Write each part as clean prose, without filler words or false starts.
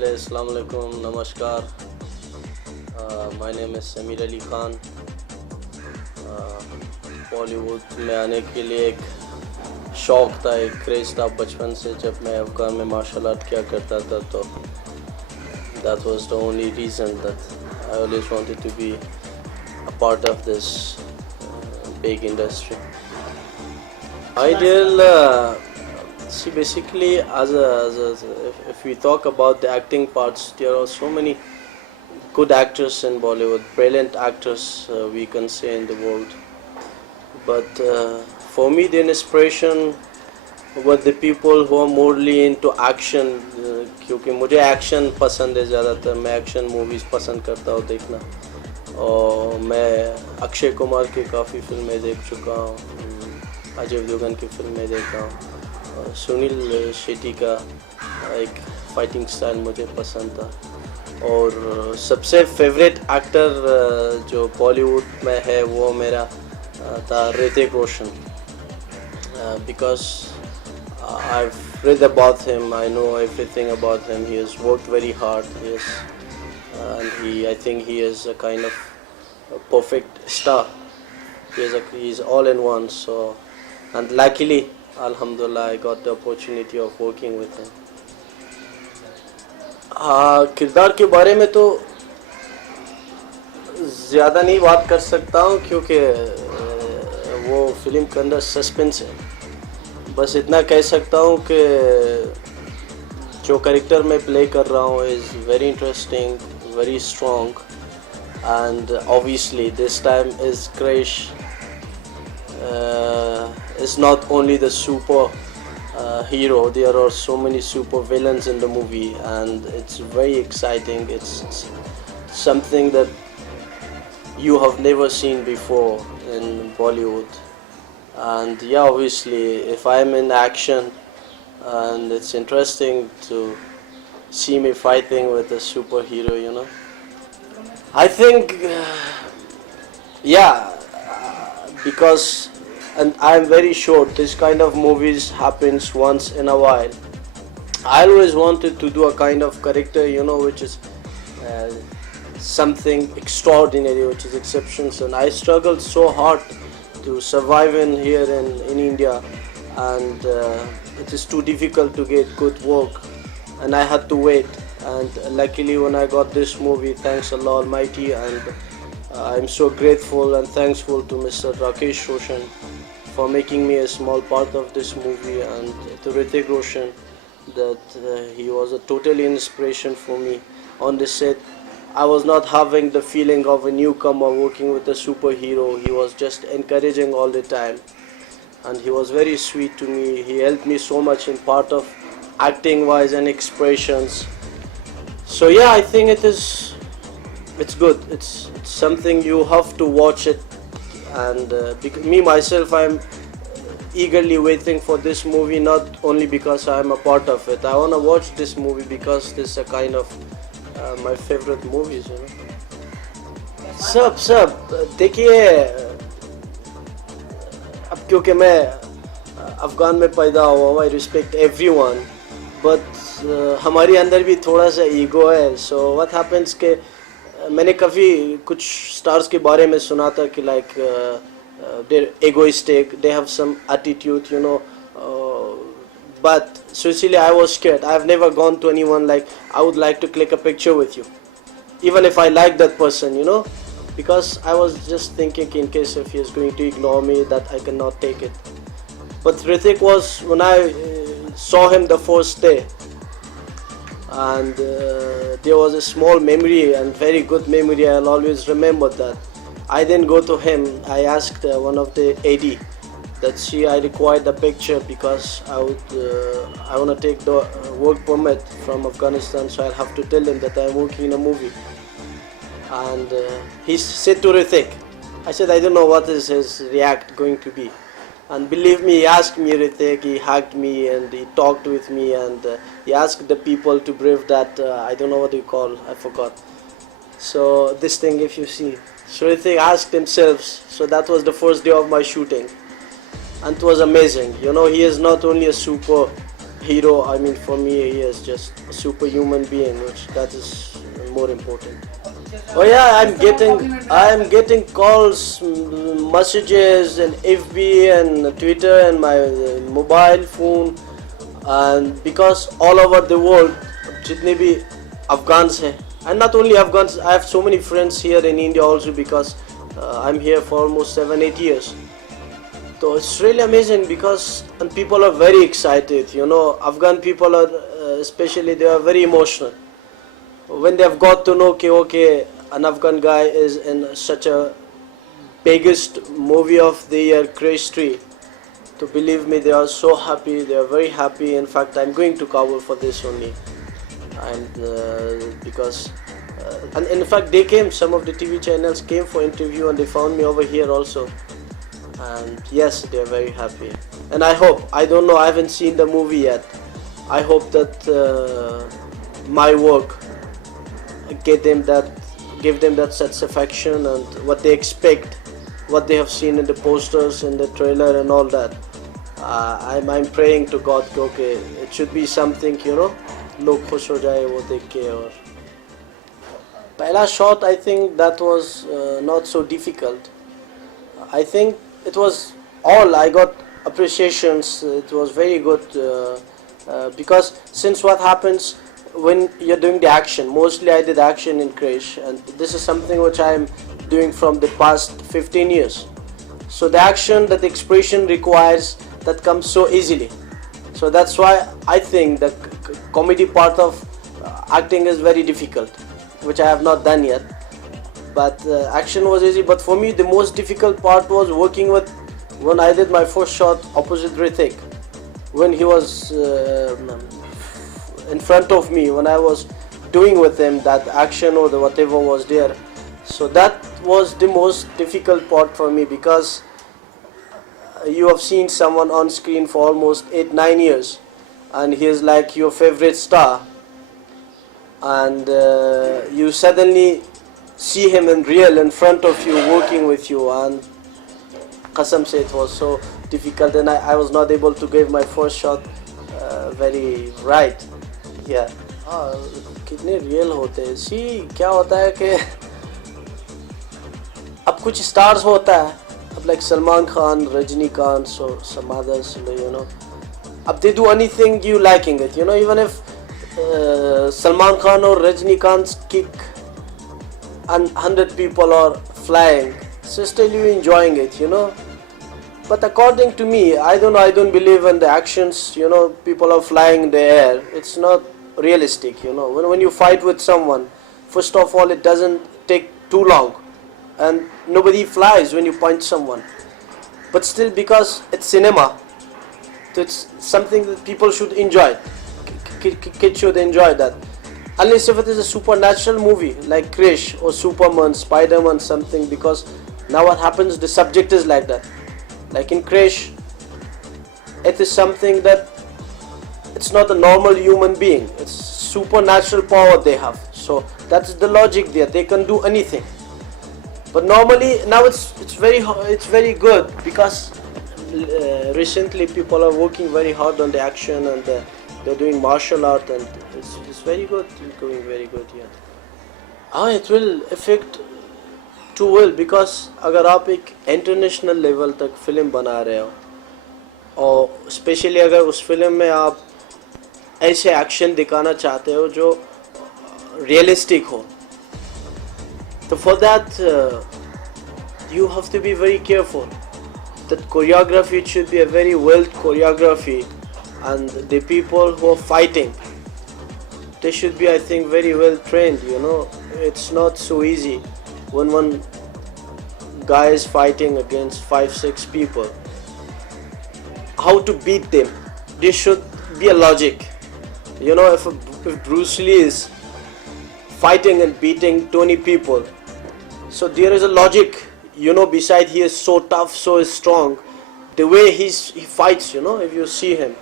पहले अस्सलाम वालेकुम, नमस्कार। My name is Sameer Ali Khan. Bollywood में आने के लिए एक शौक़ था, एक क्रेज़ था बचपन से। जब मैं अफ़गान में मार्शल आर्ट किया करता था तो that was the only reason that I always wanted to be a part of this big industry. Ideal, see, basically, if we talk about the acting parts, there are so many good actors in Bollywood, brilliant actors we can say in the world. But for me, the inspiration were the people who are morely into action, क्योंकि मुझे action पसंद है ज़्यादातर। मैं action movies पसंद करता हूँ देखना, और मैं अक्षय कुमार की काफ़ी फिल्में देख चुका हूँ, अजय देवगन की फिल्में देखा हूँ, सुनील शेट्टी का एक फाइटिंग स्टाइल मुझे पसंद था। और सबसे फेवरेट एक्टर जो बॉलीवुड में है वो मेरा था Hrithik Roshan, because I've read about him, I know everything about him. He has worked very hard, yes, and I think he is a kind of a perfect star. He's all in one. So, and luckily, Alhamdulillah, I got the opportunity of working with him. किरदार के बारे में तो ज़्यादा नहीं बात कर सकता हूँ, क्योंकि वो फिल्म के अंदर सस्पेंस है। बस इतना कह सकता हूँ कि जो कैरेक्टर मैं प्ले कर रहा हूँ is very interesting, very strong, and obviously this time is Krish is not only the super hero. There are so many super villains in the movie, and it's very exciting. It's something that you have never seen before in Bollywood. And yeah, obviously, if I'm in action, and it's interesting to see me fighting with a superhero, you know. I think, yeah, because, and I'm very sure this kind of movies happens once in a while. I always wanted to do a kind of character, you know, which is something extraordinary, which is exceptions, and I struggled so hard to survive here in India, and it is too difficult to get good work, and I had to wait. And luckily, when I got this movie, thanks Allah Almighty, and I'm so grateful and thankful to Mr. Rakesh Roshan for making me a small part of this movie, and to Hrithik Roshan, that he was a total inspiration for me on the set. I was not having the feeling of a newcomer working with a superhero. He was just encouraging all the time, and he was very sweet to me. He helped me so much in part of acting wise and expressions. So yeah, I think it's good. It's something you have to watch it, and me myself, I'm eagerly waiting for this movie, not only because I'm a part of it. I want to watch this movie because this is a kind of my favorite movies, you know. सब देखिए, अब क्योंकि मैं अफ़गान में पैदा हुआ हूँ, I respect everyone, but हमारे अंदर भी थोड़ा सा ईगो है. So what happens कि मैंने काफ़ी कुछ स्टार्स के बारे में सुना था कि like they're egoistic, they have some attitude, you know. But sincerely, I was scared. I've never gone to anyone like, I would like to click a picture with you, even if I like that person, you know, because I was just thinking in case if he is going to ignore me, that I cannot take it. But Hrithik was, when I saw him the first day, and there was a small memory, and very good memory, I'll always remember that. I didn't go to him. I asked one of the AD that I required the picture because I want to take the work permit from Afghanistan, so I'll have to tell him that I'm working in a movie. And he said to Hrithik, I said, I don't know what is his react going to be. And believe me, he asked me, Hrithik, he hugged me and he talked with me, and he asked the people to brief that, I don't know what you call, I forgot. So this thing, if you see. So Hrithik asked himself, so that was the first day of my shooting. And it was amazing. You know, he is not only a super hero. I mean, for me, he is just a superhuman being, which that is more important. Oh yeah, I'm getting calls, messages, and FB and Twitter and my mobile phone, and because all over the world, जितने भी Afghans हैं, and not only Afghans, I have so many friends here in India also because I'm here for almost 7-8 years. So it's really amazing because and people are very excited. Afghan people are, especially, they are very emotional when they have got to know okay, an Afghan guy is in such a biggest movie of the year, Krrish 3. So believe me, they are so happy. They are very happy. In fact, I'm going to Kabul for this only, and because and in fact they came. Some of the TV channels came for interview, and they found me over here also. And yes, they are very happy. And I hope. I don't know. I haven't seen the movie yet. I hope that my work give them that satisfaction and what they expect, what they have seen in the posters, in the trailer, and all that. I'm praying to God कि okay, it should be something, लोग खुश हो जाए वो देख के. और पहला shot, I think that was not so difficult. I think it was all I got appreciations. It was very good because since what happens when you're doing the action, mostly I did action in Krrish, and this is something which I'm doing from the past 15 years. So the action, that expression requires, that comes so easily. So that's why I think the comedy part of acting is very difficult, which I have not done yet. But action was easy. But for me, the most difficult part was working with, when I did my first shot opposite Hrithik, when he was in front of me, when I was doing with him that action or the whatever was there. So that was the most difficult part for me, because you have seen someone on screen for almost 8-9 years, and he is like your favorite star, and you suddenly see him in real in front of you working with you, and Qasam se it was so difficult, and I was not able to give my first shot very right. Yeah. कितने real होते हैं. सी क्या होता है कि अब कुछ stars होता है, अब like Salman Khan, Rajnikant, so some others, अब they do anything you liking it, even if Salman Khan or Rajnikant kick and 100 people are flying, so still you enjoying it, But according to me, I don't believe in the actions, people are flying in the air. It's not realistic, When you fight with someone, first of all, it doesn't take too long, and nobody flies when you punch someone. But still, because it's cinema, so it's something that people should enjoy. Kids should enjoy that. Unless if it is a supernatural movie like Krrish or Superman, Spider-Man, something, because now what happens, the subject is like that. Like in Krrish, it is something that it's not a normal human being. It's supernatural power they have. So that's the logic there. They can do anything. But normally now it's very good, because recently people are working very hard on the action, and they're doing martial art, and it's very good. It's going very good. Yeah. It will affect too well, because अगर आप एक international level तक film बना रहे हो, और specially अगर उस फिल्म में आप ऐसे एक्शन दिखाना चाहते हो जो रियलिस्टिक हो, तो for that you have to be very careful. That choreography, it should be a very well choreography, and the people who are fighting, they should be, I think, very well trained. It's not so easy when one guy is fighting against 5-6 people. How to beat them? There should be a logic. If Bruce Lee is fighting and beating 20 people, so there is a logic. Besides he is so tough, so strong, the way he fights, if you see him,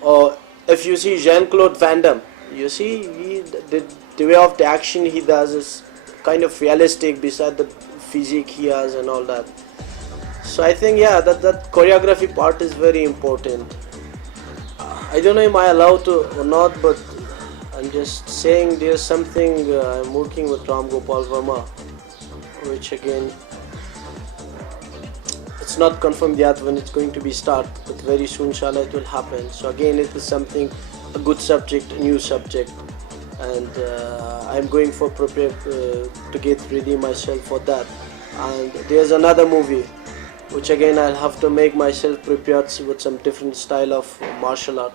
or if you see Jean-Claude Van Damme, you see the way of the action he does is kind of realistic, beside the physique he has and all that. So I think, yeah, that choreography part is very important. I don't know am I allowed to or not, but I'm just saying there's something I'm working with Khan.VOB, which again it's not confirmed yet when it's going to be start, but very soon inshallah it will happen. So again it is something, a good subject, a new subject, and I'm going for prepare to get ready myself for that. And there's another movie which again I'll have to make myself prepared with some different style of martial art.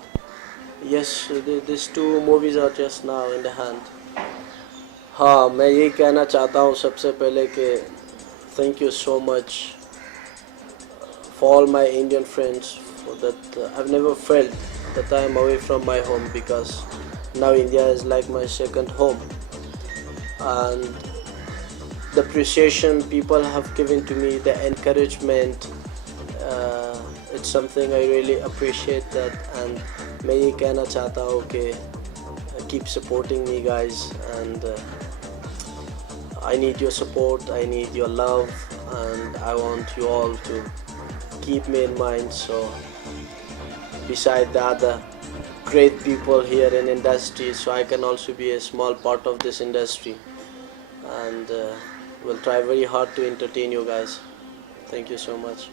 Yes, these two movies are just now in the hand. हाँ, मैं यही कहना चाहता हूँ सबसे पहले कि thank you so much for all my Indian friends, for that I've never felt that I am away from my home, because now India is like my second home, and the appreciation people have given to me, the encouragement, it's something I really appreciate that. And मैं ये कहना चाहता हूँ कि keep supporting me guys, and I need your support, I need your love, and I want you all to keep me in mind. So beside the other great people here in industry, so I can also be a small part of this industry, and will try very hard to entertain you guys. Thank you so much.